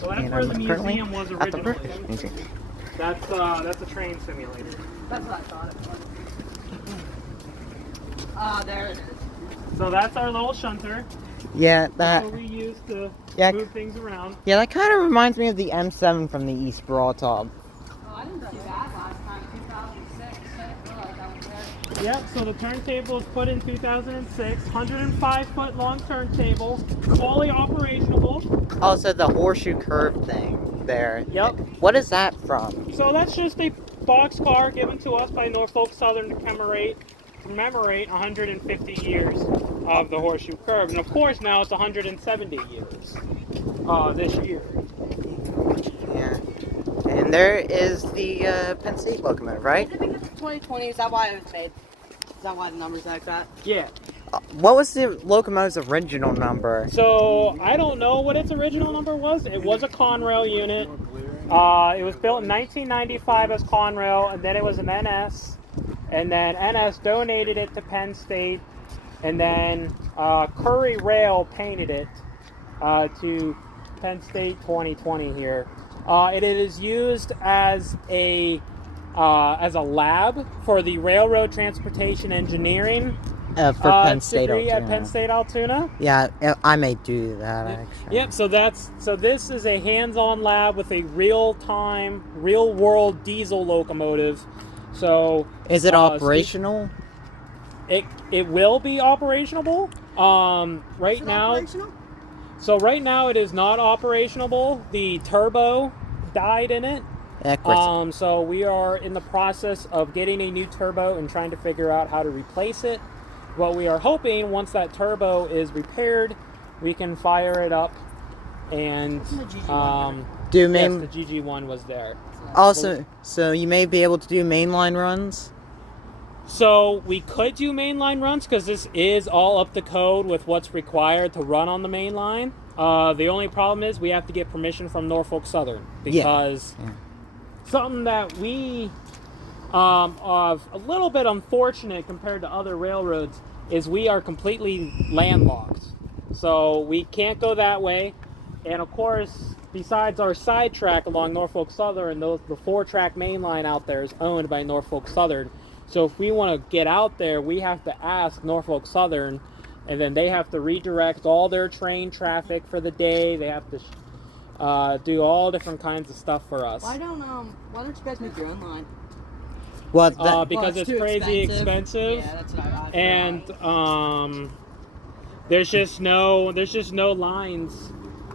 So that's and where I'm the currently museum was at the originally. British Museum. That's a train simulator. That's what I thought it was. Ah, there it is. So that's our little shunter. Yeah, That's that. what we use to Yeah, move things around. yeah, that kind of reminds me of the M7 from the East Broadtop. Oh, I didn't see that last time, 2006. I didn't realize that was there. Yep, so the turntable was put in 2006, 105-foot long turntable, fully operational. Also, the horseshoe curve thing there. Yep. What is that from? So that's just a boxcar given to us by Norfolk Southern to commemorate 150 years of the horseshoe curve. And of course now it's 170 years this year. Yeah. And there is the Penn State locomotive, right? Is it because it's 2020? Is that why it was made? Is that why the number's like that? Yeah. What was the locomotive's original number? So I don't know what its original number was. It was a Conrail unit. It was built in 1995 as Conrail, and then it was an NS. And then NS donated it to Penn State, and then Curry Rail painted it to Penn State 2020 here. It is used as a lab for the Railroad Transportation Engineering For Penn State degree Altoona. at Penn State Altoona. Yeah, I may do that actually. Yep. So this is a hands-on lab with a real-time, real-world diesel locomotive. So Is it operational? It will be operational. Right now. Operational? So right now it is not operational. The turbo died in it. So we are in the process of getting a new turbo and trying to figure out how to replace it. What we are hoping, once that turbo is repaired, we can fire it up and the GG1 yes, the GG1 was there. Also, so you may be able to do mainline runs? So we could do mainline runs because this is all up to code with what's required to run on the main line. The only problem is we have to get permission from Norfolk Southern because something that we are a little bit unfortunate compared to other railroads is we are completely landlocked. So we can't go that way. And of course, besides our side track along Norfolk Southern, the 4-track main line out there is owned by Norfolk Southern. So if we want to get out there, we have to ask Norfolk Southern, and then they have to redirect all their train traffic for the day. They have to do all different kinds of stuff for us. Why don't you guys make your own line? Because it's crazy expensive. Yeah, that's what I thought. And there's just no lines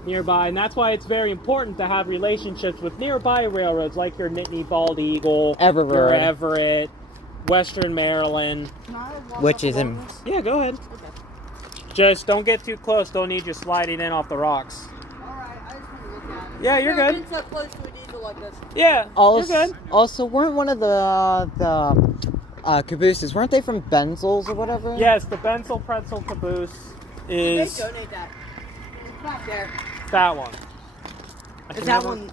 nearby, and that's why it's very important to have relationships with nearby railroads like your Nittany Bald Eagle, your Everett, Western Maryland. Which is in... Yeah, go ahead. Okay. Just don't get too close. Don't need you sliding in off the rocks. Alright, I just want to look at it. Yeah, you're good. I've never been so close to a diesel like this. Yeah, you're good. Also, weren't one of the cabooses, weren't they from Benzel's or whatever? Yes, the Benzel Pretzel caboose is They donate that. It's back there. that one. Is that one?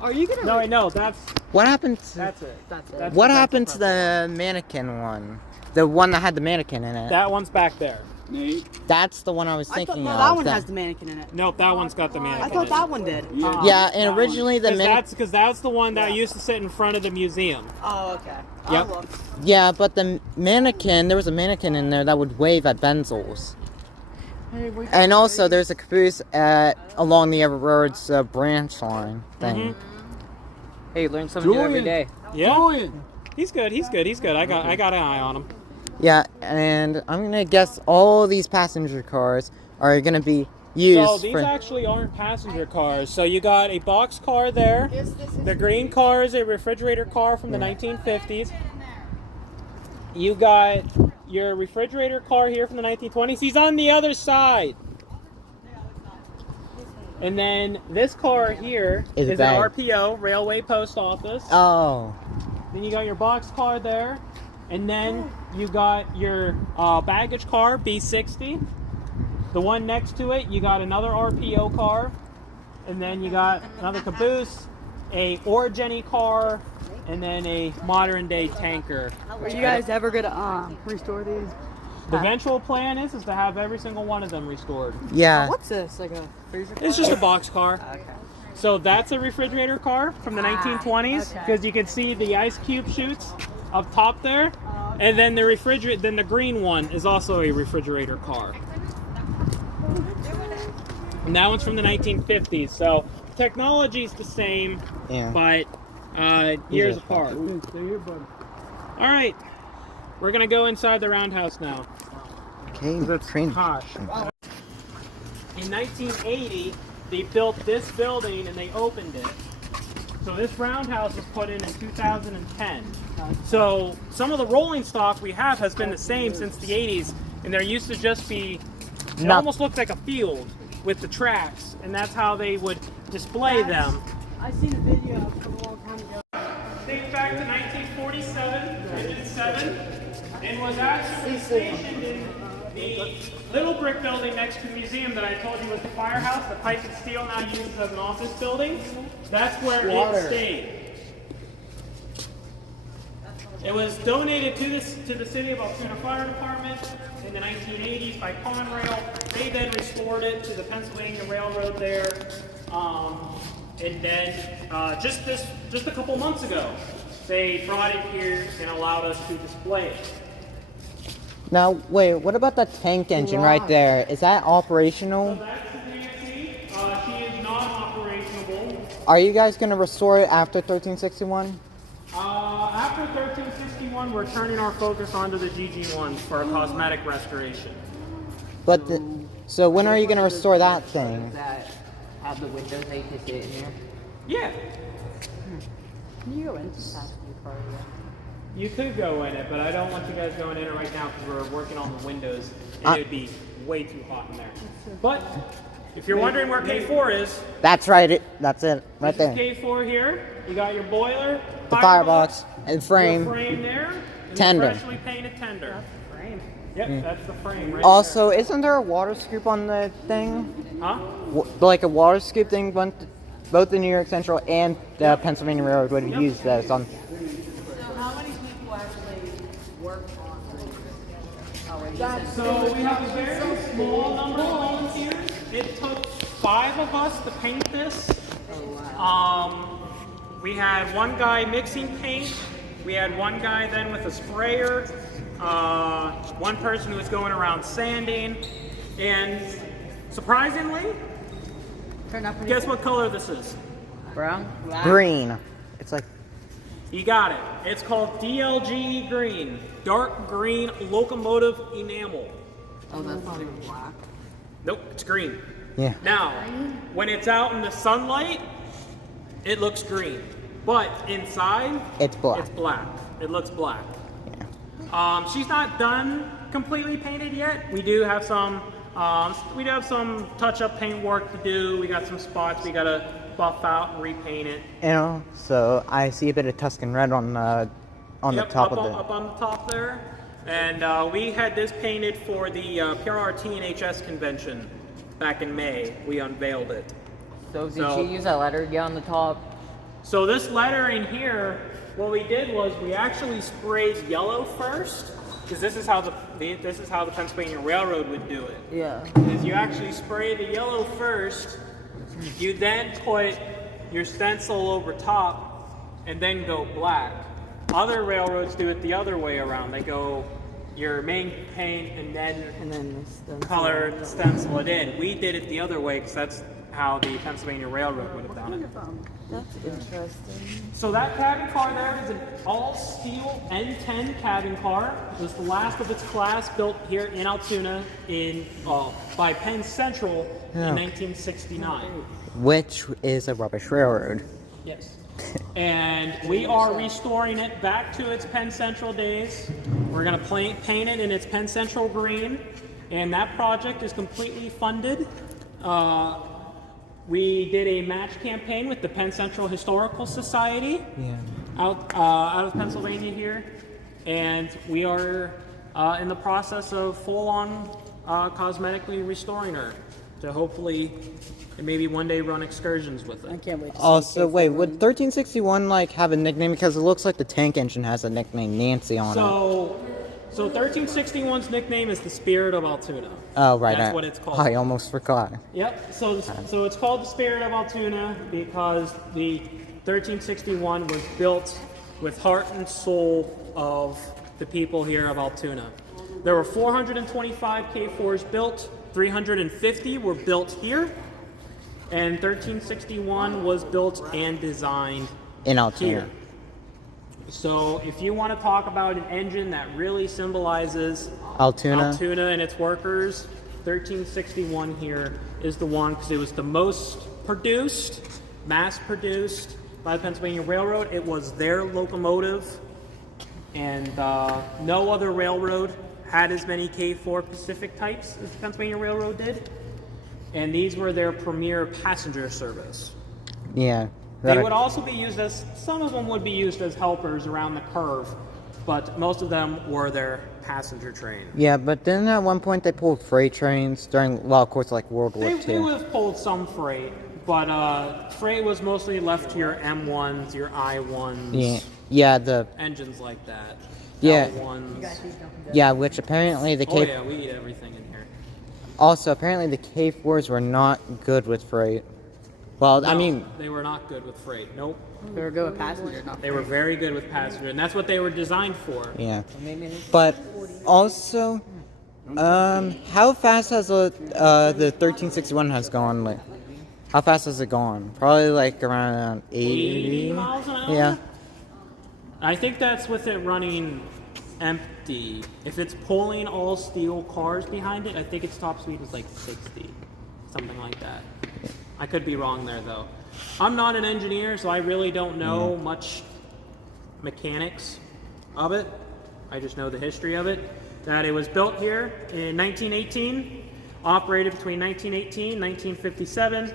Are you gonna? No, I know. That's What happened to... that's it. That's it. That's What the Benzel happened to pretzel. the mannequin one? The one that had the mannequin in it? That one's back there. That's the one I was I thinking thought no, of. that one has the mannequin in it. Nope, that one's got the mannequin. I thought in that it. one did. Yeah, and originally the mannequin... Because that's the one that used to sit in front of the museum. Oh, okay. Yep. I'll look. Yeah, but the mannequin, there was a mannequin in there that would wave at Benzel's. And also, there's a caboose along the Everett Road's branch line thing. Hey, learn something new every day. Yeah. He's good. I got an eye on him. Yeah, and I'm gonna guess all these passenger cars are gonna be used So these for... actually aren't passenger cars. So you got a box car there. The green car is a refrigerator car from the 1950s. You got your refrigerator car here from the 1920s. He's on the other side. And then this car here is an RPO, Railway Post Office. Oh. Then you got your box car there. And then you got your baggage car, B60. The one next to it, you got another RPO car. And then you got another caboose, a Origeny car, and then a modern day tanker. Are you guys ever gonna restore these? The eventual plan is to have every single one of them restored. Yeah. What's this? Like a freezer? It's just a box car. Okay. So that's a refrigerator car from the 1920s, okay. because you can see the ice cube chutes up top there, and then the green one is also a refrigerator car. And that one's from the 1950s. So technology's the same, Yeah. but years apart. All right, we're gonna go inside the roundhouse now. Okay, That's train. posh. In 1980, they built this building and they opened it. So this roundhouse was put in 2010. So some of the rolling stock we have has been the same since the 80s, and there used to just be, it almost looked like a field with the tracks, and that's how they would display them. I seen a video from a long time ago. Think back to 1947, Engine 7, and was actually stationed in the little brick building next to the museum that I told you was the firehouse. The pipe and steel now used as an office building. That's where it stayed. It was donated to the city of Altoona Fire Department in the 1980s by Conrail. They then restored it to the Pennsylvania Railroad there. And then just a couple months ago, they brought it here and allowed us to display it. Now, wait, what about the tank engine right there? Is that So operational? that's the Nancy. She is not operational. Are you guys going to restore it after 1361? After 1361, we're turning our focus onto the GG1s for a cosmetic restoration. But so when are you going to restore that thing? That have the windows they can sit in here. Yeah, Can you go into you could go in it, but I don't want you guys going in it right now because we're working on the windows, and it would be way too hot in there. But if you're wondering where K4 is, That's right. That's it. Right this there. is K4 here. You got your boiler, The firebox and your frame. frame there, and Tender. the freshly painted tender. frame? Yep, that's the frame right Also, isn't there a water scoop on the thing? there. Huh? Like a water scoop thing? Both the New York Central and the Pennsylvania Railroad would have used those on. So how many people actually work on this? So we have a very small number of volunteers. It took 5 of us to paint this. We had one guy mixing paint. We had one guy then with a sprayer. One person who was going around sanding. And surprisingly, guess what color this is? Brown? Green. It's like, You got it. It's called DLGE green. Dark green locomotive enamel. Oh, that's not even black. Nope, it's green. yeah. Now, when it's out in the sunlight, it looks green. But inside, It's black. it's black. It looks black. She's not done completely painted yet. We do have some touch-up paint work to do. We got some spots we gotta buff out and repaint it. You know, so I see a bit of Tuscan red on the top of up on the top there. And we had this painted for the PRRT and HS convention back in May. We unveiled it. So did you use that letter again on the top? So this lettering here, what we did was we actually sprayed yellow first, because this is how the Pennsylvania Railroad would do it. Yeah. Is you actually spray the yellow first, you then put your stencil over top, and then go black. Other railroads do it the other way around. They go your main paint and then color the stencil it in. We did it the other way because that's how the Pennsylvania Railroad would have done it. That's interesting. So that cabin car there is an all-steel N10 cabin car. It was the last of its class, built here in Altoona by Penn Central in 1969. which is a rubbish railroad. Yes. And we are restoring it back to its Penn Central days. We're going to paint it in its Penn Central green, and that project is completely funded. We did a match campaign with the Penn Central Historical Society out of Pennsylvania here, and we are in the process of full-on cosmetically restoring her to hopefully maybe one day run excursions with it. I can't wait to see Also, K4 wait, would run. 1361 like have a nickname? Because it looks like the tank engine has a nickname, Nancy, on it. So 1361's nickname is the Spirit of Altoona. Oh, right. That's what it's called. I almost forgot. Yep. So it's called the Spirit of Altoona because the 1361 was built with heart and soul of the people here of Altoona. There were 425 K4s built. 350 were built here, and 1361 was built and designed In Altoona. here. So if you want to talk about an engine that really symbolizes Altoona. Altoona and its workers, 1361 here is the one because it was the most produced, mass-produced by the Pennsylvania Railroad. It was their locomotive, and no other railroad had as many K4 Pacific types as the Pennsylvania Railroad did. And these were their premier passenger service. Yeah. They would also be used as, some of them would be used as helpers around the curve, but most of them were their passenger train. Yeah, but then at one point they pulled freight trains during, well, of course, like World War II. They would have pulled some freight, but freight was mostly left to your M1s, your I1s, Yeah, the engines like that. Yeah. L1s. yeah, which apparently the Oh K. yeah, we eat everything in here. Also, apparently the K4s were not good with freight. Well, I No, mean, they were not good with freight. Nope. They were good with passengers, not They were very good with passenger, and that's what they were designed for. yeah. But also, how fast has the 1361 has gone? Like, how fast has it gone? Probably like around 80 miles an hour? Yeah. I think that's with it running empty. If it's pulling all steel cars behind it, I think its top speed was like 60. Something like that. I could be wrong there though. I'm not an engineer, so I really don't know much mechanics of it. I just know the history of it. That it was built here in 1918, operated between 1918 and 1957.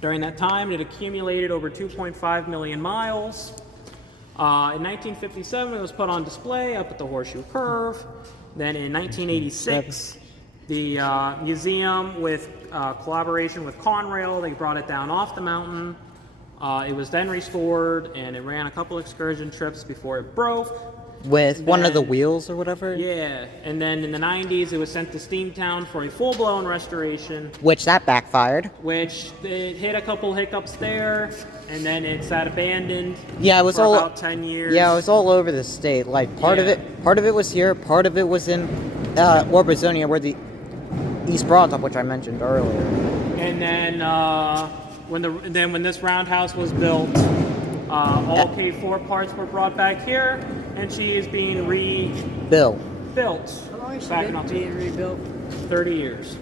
During that time, it accumulated over 2.5 million miles. In 1957, it was put on display up at the Horseshoe Curve. Then in 1986, the museum, with collaboration with Conrail, they brought it down off the mountain. It was then restored, and it ran a couple excursion trips before it broke. With one of the Then- wheels or whatever? Yeah, and then in the 90s, it was sent to Steamtown for a full-blown restoration, Which that backfired. which it hit a couple hiccups there, and then it sat abandoned. Yeah, it was for all about 10 years. Yeah, it was all over the state. Like part of Yeah. it was here, part of it was in Orbizonia, where the East Broadtop, which I mentioned earlier. And then when this roundhouse was built, all K4 parts were brought back here, and she is being rebuilt Bill. How long has back she in been being Altoona. rebuilt? 30 years.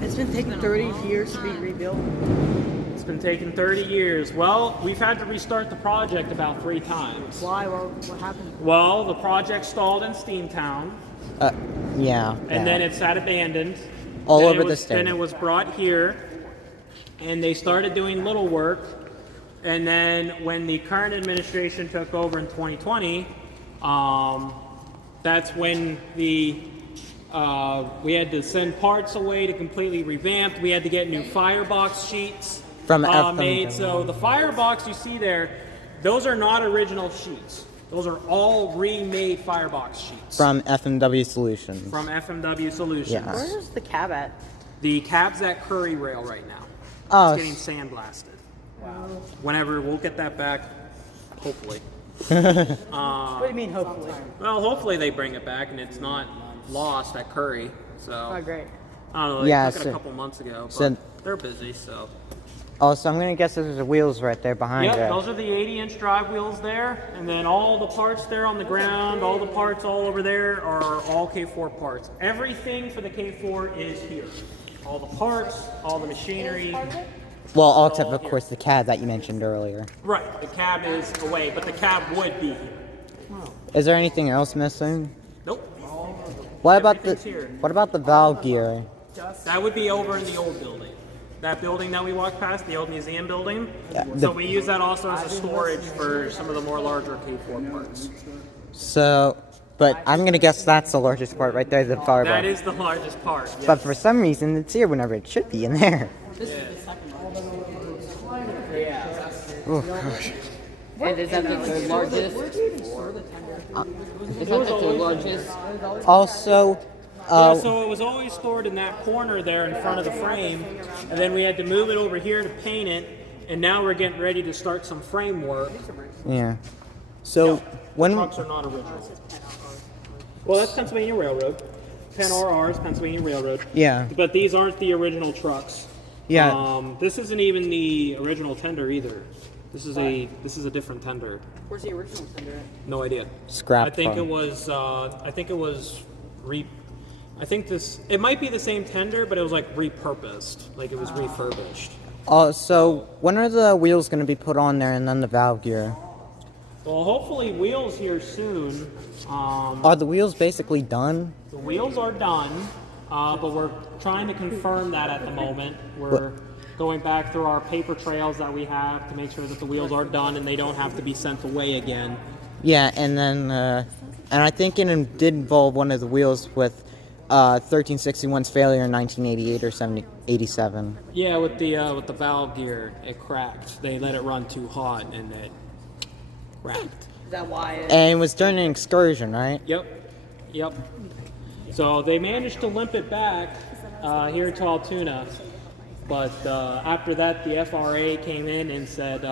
It's been taking 30 years to be rebuilt. It's been taking 30 years. Well, we've had to restart the project about 3 times. Why? What happened? Well, the project stalled in Steamtown, Yeah. and then it sat abandoned. All Then over it the was, state. Then it was brought here, and they started doing little work. And then when the current administration took over in 2020, that's when we had to send parts away to completely revamp. We had to get new firebox sheets From made. So the firebox you see there, those are not original sheets. Those are all remade firebox sheets From FMW Solutions. from FMW Solutions. Yeah. Where's the cab at? The cab's at Curry Rail right now. Oh, It's getting sandblasted. Whenever we'll get that back, hopefully. What do you mean, hopefully? Well, hopefully they bring it back and it's not lost at Curry. So Oh, great. I don't know. They Yeah, took it so- a couple months ago, but so- they're busy. So Also, I'm gonna guess there's the wheels right there behind yep, it. those are the 80-inch drive wheels there, and then all the parts there on the ground, all the parts all over there are all K4 parts. Everything for the K4 is here. All the parts, all the machinery. Well, all except all of here. course the cab that you mentioned earlier. Right, the cab is away, but the cab would be here. Is there anything else missing? Nope. What about the Everything's here. What about the valve gear? That would be over in the old building. That building that we walked past, the old museum building. Yeah, So we use that also as a storage for some of the more larger K4 parts. So, but I'm gonna guess that's the largest part right there, the firebox. That is the largest part. Yes. But for some reason, it's here whenever it should be in there. Oh gosh. And is that the largest? Is that the largest? Also, Yeah, so it was always stored in that corner there in front of the frame, and then we had to move it over here to paint it, and now we're getting ready to start some frame work. yeah. So when Trucks are not original. Well, that's Pennsylvania Railroad. Penn RR is Pennsylvania Railroad. yeah, But these aren't the original trucks. yeah, This isn't even the original tender either. This is a different tender. Where's the original tender at? No idea. scrap. I think car. it was. It might be the same tender, but it was like repurposed. Like it was refurbished. So when are the wheels going to be put on there and then the valve gear? Well, hopefully wheels here soon. Are the wheels basically done? The wheels are done, but we're trying to confirm that at the moment. We're going back through our paper trails that we have to make sure that the wheels are done and they don't have to be sent away again. Yeah, and then and I think it did involve one of the wheels with 1361's failure in 1988 or 87. Yeah, with the valve gear, it cracked. They let it run too hot and it cracked. Is that why it... And it was during an excursion, right? Yep. So they managed to limp it back here to Altoona, but after that, the FRA came in and said,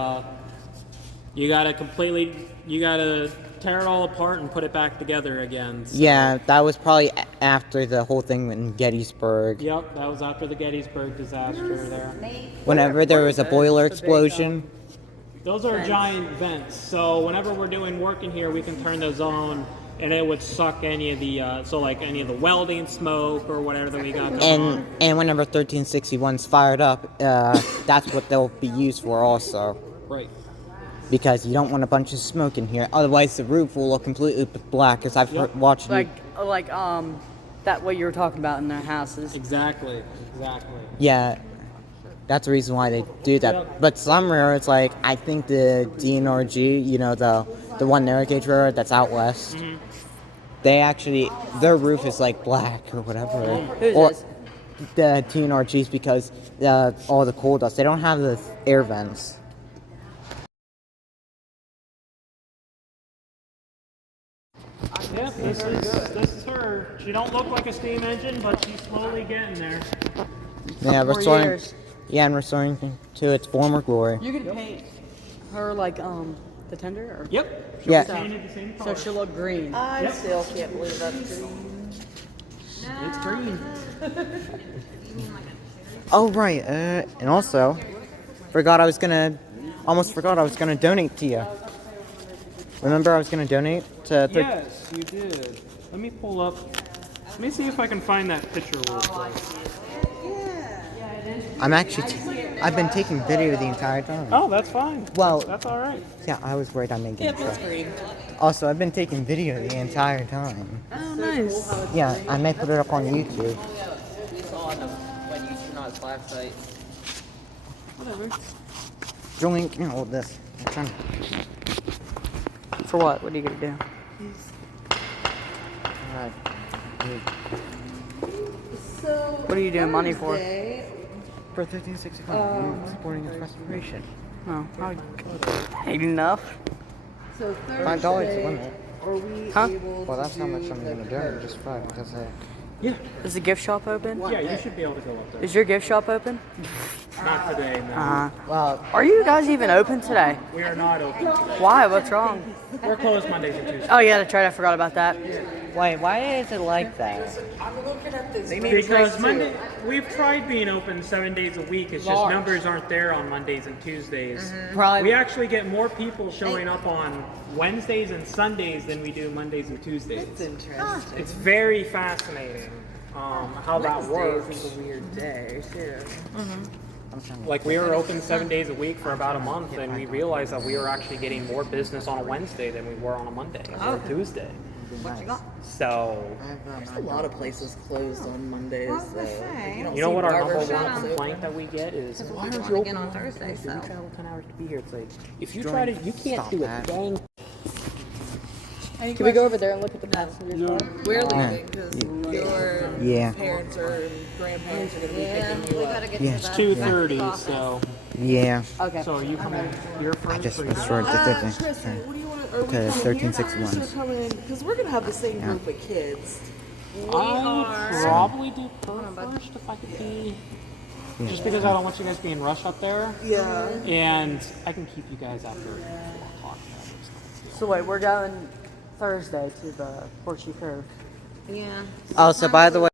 you gotta tear it all apart and put it back together again. So, Yeah, that was probably after the whole thing in Gettysburg. Yep, that was after the Gettysburg disaster there. Whenever there was a boiler explosion. Those are giant vents, so whenever we're doing work in here, we can turn those on, and it would suck any of the any of the welding smoke or whatever that we got going on. And whenever 1361's fired up, that's what they'll be used for also. Right. Because you don't want a bunch of smoke in here, otherwise the roof will look completely black. Because I've watched Like that what you were talking about in their houses. Exactly. Yeah, that's the reason why they do that. Yep. But some railroads, like I think the DNRG, you know, the one narrow gauge railroad that's out west, they actually their roof is like black or whatever. Who's Or this? the TNRGs because all the coal dust. They don't have the air vents. Yep, this is her. She don't look like a steam engine, but she's slowly getting there. Yeah, More restoring. years. Yeah, and restoring to its former glory. You could paint her like the tender, or Yep. Yeah. Painted the same so color. she'll look green. I still can't believe that's green. It's green. Oh right, and also, almost forgot I was gonna donate to you. Remember I was gonna donate to. Yes, you did. Let me pull up. Let me see if I can find that picture real quick. I've been taking video the entire time. Oh, that's fine. Well, That's all right. yeah, I was worried I made it. green. Also, I've been taking video the entire time. Oh, nice. Yeah, I may put it up on YouTube. We saw on when you turn on his flashlight. Whatever. Julian, can you hold this? I'm trying. For what? What are you gonna do? Alright. So What are you doing money for? Thursday, For 1365, supporting its restoration. Oh, ain't enough. So $5 Thursday, a limit. are we Huh? able Well, that's to how much I'm do gonna the donate, just $5 because Yeah. Is the gift shop open? Yeah, you should be able to go up there. Is your gift shop open? Not today, no. well, Are you guys even open today? We are not open today. Why? What's wrong? We're closed Mondays and Tuesdays. Oh yeah, that's right. I forgot about that. why is it like that? Because we've tried being open 7 days a week. It's just numbers aren't there on Mondays and Tuesdays. Probably. We actually get more people showing up on Wednesdays and Sundays than we do Mondays and Tuesdays. That's interesting. It's very fascinating how that works. It's a weird day too. Like we were open 7 days a week for about a month, and we realized that we were actually getting more business on a Wednesday than we were on a Monday or a Tuesday. So, There's a lot of places closed on Mondays. you know what our number barber one shops complaint that we get is, why aren't you open on Thursday? You travel 10 hours to be here. It's like, if you try to, you can't Stop do a that. dang. Can we go over there and look at the passenger car? We're Yeah. leaving because your Yeah. parents or grandparents are going to be Yeah, picking we you up. gotta get Yeah. to the 2:30. office. So, Yeah. Okay. so are you coming here first? I just or you- restored the Tracy, thing. what do you want to? Are we Okay, coming 1361. here first or coming in? Because we're going to have the same group of kids. I would probably do her first if I could be. Yeah. Just because I don't want you guys being rushed up there, Yeah. and I can keep you guys after 4 o'clock. So wait, we're going Thursday to the Horseshoe Curve. Yeah. Oh, so by the way.